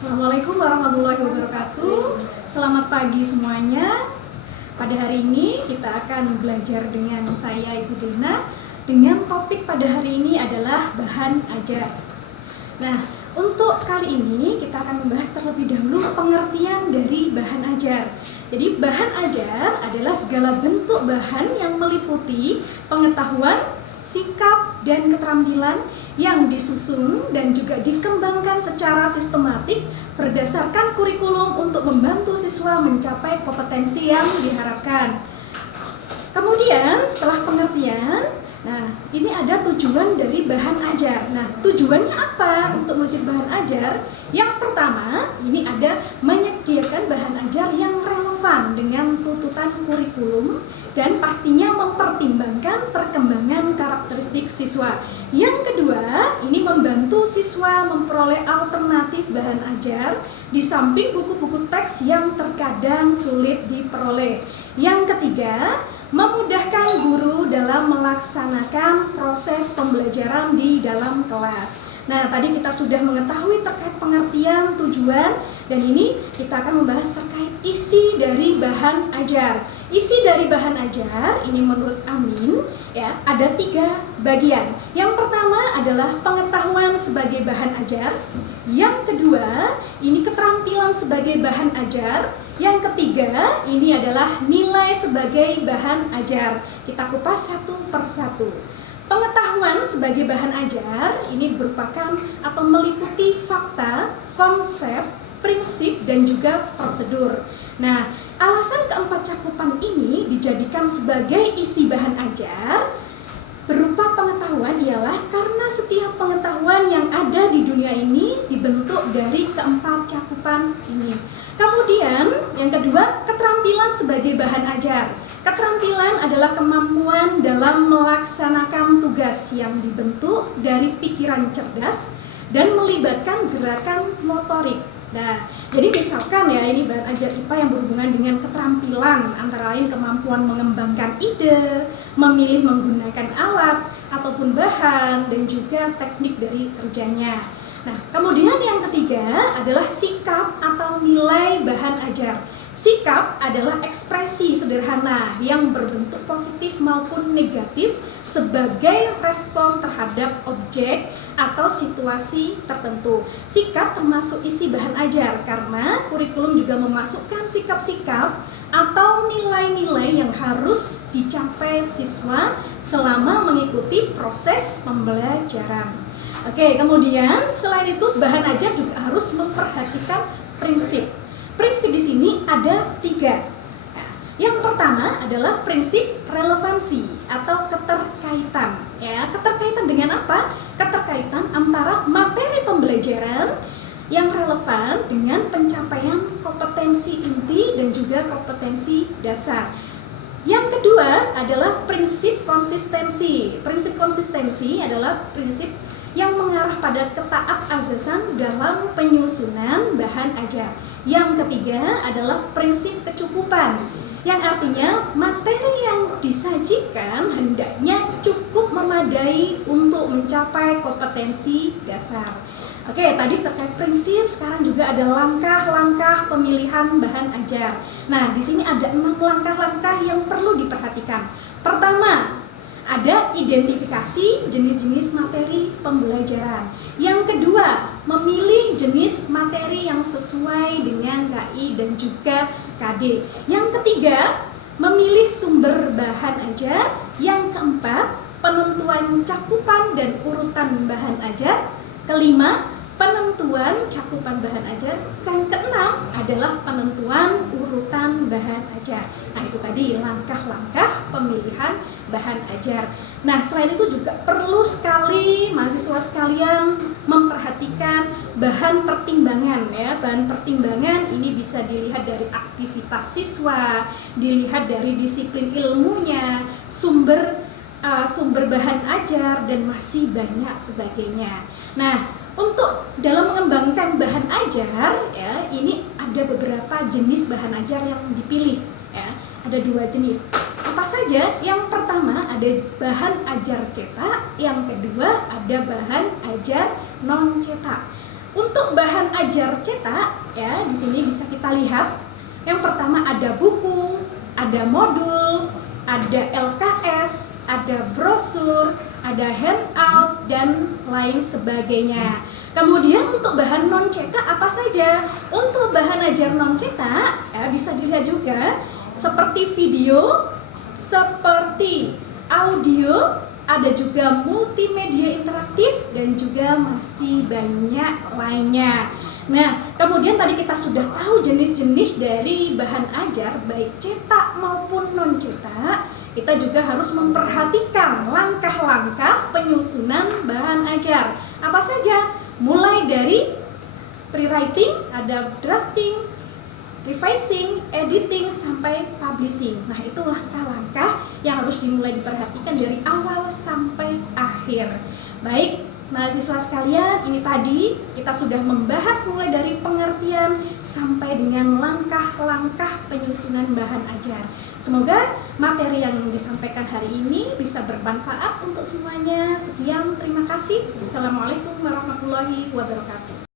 Assalamualaikum warahmatullahi wabarakatuh. Selamat pagi semuanya. Pada hari ini kita akan belajar dengan saya Ibu Dena. Dengan topik pada hari ini adalah bahan ajar. Nah, untuk kali ini kita akan membahas terlebih dahulu pengertian dari bahan ajar. Jadi bahan ajar adalah segala bentuk bahan yang meliputi pengetahuan, sikap, dan keterampilan yang disusun dan juga dikembangkan secara sistematik berdasarkan kurikulum untuk membantu siswa mencapai kompetensi yang diharapkan. Kemudian setelah pengertian, ini ada tujuan dari bahan ajar. Nah, tujuannya apa untuk mencari bahan ajar? Yang pertama, ini ada menyediakan bahan ajar yang relevan dengan tuntutan kurikulum dan pastinya mempertimbangkan perkembangan karakteristik siswa. Yang kedua, ini membantu siswa memperoleh alternatif bahan ajar di samping buku-buku teks yang terkadang sulit diperoleh. Yang ketiga, memudahkan guru dalam melaksanakan proses pembelajaran di dalam kelas. Nah, tadi kita sudah mengetahui terkait pengertian, tujuan, dan ini kita akan membahas terkait isi dari bahan ajar. Isi dari bahan ajar ini menurut Amin ya ada 3 bagian. Yang pertama adalah pengetahuan sebagai bahan ajar. Yang kedua, ini keterampilan sebagai bahan ajar. Yang ketiga, ini adalah nilai sebagai bahan ajar. Kita kupas satu per satu. Pengetahuan sebagai bahan ajar ini merupakan atau meliputi fakta, konsep, prinsip, dan juga prosedur. Nah, alasan keempat cakupan ini dijadikan sebagai isi bahan ajar berupa pengetahuan ialah karena setiap pengetahuan yang ada di dunia ini dibentuk dari keempat cakupan ini. Kemudian yang kedua, keterampilan sebagai bahan ajar. Keterampilan adalah kemampuan dalam melaksanakan tugas yang dibentuk dari pikiran cerdas dan melibatkan gerakan motorik. Nah, jadi misalkan ya ini bahan ajar IPA yang berhubungan dengan keterampilan antara lain kemampuan mengembangkan ide, memilih menggunakan alat ataupun bahan, dan juga teknik dari kerjanya. Nah, kemudian yang ketiga adalah sikap atau nilai bahan ajar. Sikap adalah ekspresi sederhana yang berbentuk positif maupun negatif sebagai respon terhadap objek atau situasi tertentu. Sikap termasuk isi bahan ajar karena kurikulum juga memasukkan sikap-sikap atau nilai-nilai yang harus dicapai siswa selama mengikuti proses pembelajaran. Oke, kemudian selain itu bahan ajar juga harus memperhatikan prinsip. Prinsip di sini ada 3. Nah, yang pertama adalah prinsip relevansi atau keterkaitan. Ya, keterkaitan dengan apa? Keterkaitan antara materi pembelajaran yang relevan dengan pencapaian kompetensi inti dan juga kompetensi dasar. Yang kedua adalah prinsip konsistensi. Prinsip konsistensi adalah prinsip yang mengarah pada ketaat-azasan dalam penyusunan bahan ajar. Yang ketiga adalah prinsip kecukupan, yang artinya materi yang disajikan hendaknya cukup memadai untuk mencapai kompetensi dasar. Oke, tadi terkait prinsip, sekarang juga ada langkah-langkah pemilihan bahan ajar. Nah, di sini ada 6 langkah-langkah yang perlu diperhatikan. Pertama, ada identifikasi jenis-jenis materi pembelajaran. Yang kedua, memilih jenis materi yang sesuai dengan KI dan juga KD. Yang ketiga, memilih sumber bahan ajar. Yang keempat, penentuan cakupan dan urutan bahan ajar. Kelima, penentuan cakupan bahan ajar. Yang keenam adalah penentuan urutan bahan ajar. Nah, itu tadi langkah-langkah pemilihan bahan ajar. Nah, selain itu juga perlu sekali mahasiswa sekalian memperhatikan bahan pertimbangan ya. Bahan pertimbangan ini bisa dilihat dari aktivitas siswa, dilihat dari disiplin ilmunya, sumber bahan ajar, dan masih banyak sebagainya. Nah, untuk dalam mengembangkan bahan ajar ya, ini ada beberapa jenis bahan ajar yang dipilih ya. Ada 2 jenis. Apa saja? Yang pertama ada bahan ajar cetak, yang kedua ada bahan ajar non cetak. Untuk bahan ajar cetak ya, di sini bisa kita lihat. Yang pertama ada buku, ada modul, ada LKS, ada brosur, ada handout dan lain sebagainya. Kemudian untuk bahan non cetak apa saja? Untuk bahan ajar non cetak ya, bisa dilihat juga seperti video, seperti audio, ada juga multimedia interaktif dan juga masih banyak lainnya. Nah, kemudian tadi kita sudah tahu jenis-jenis dari bahan ajar baik cetak maupun non cetak. Kita juga harus memperhatikan langkah-langkah penyusunan bahan ajar. Apa saja? Mulai dari pre-writing, ada drafting, revising, editing, sampai publishing. Nah, itu langkah-langkah yang harus dimulai diperhatikan dari awal sampai akhir. Baik, mahasiswa sekalian, ini tadi kita sudah membahas mulai dari pengertian sampai dengan langkah-langkah penyusunan bahan ajar. Semoga materi yang disampaikan hari ini bisa bermanfaat untuk semuanya. Sekian, terima kasih. Assalamualaikum warahmatullahi wabarakatuh.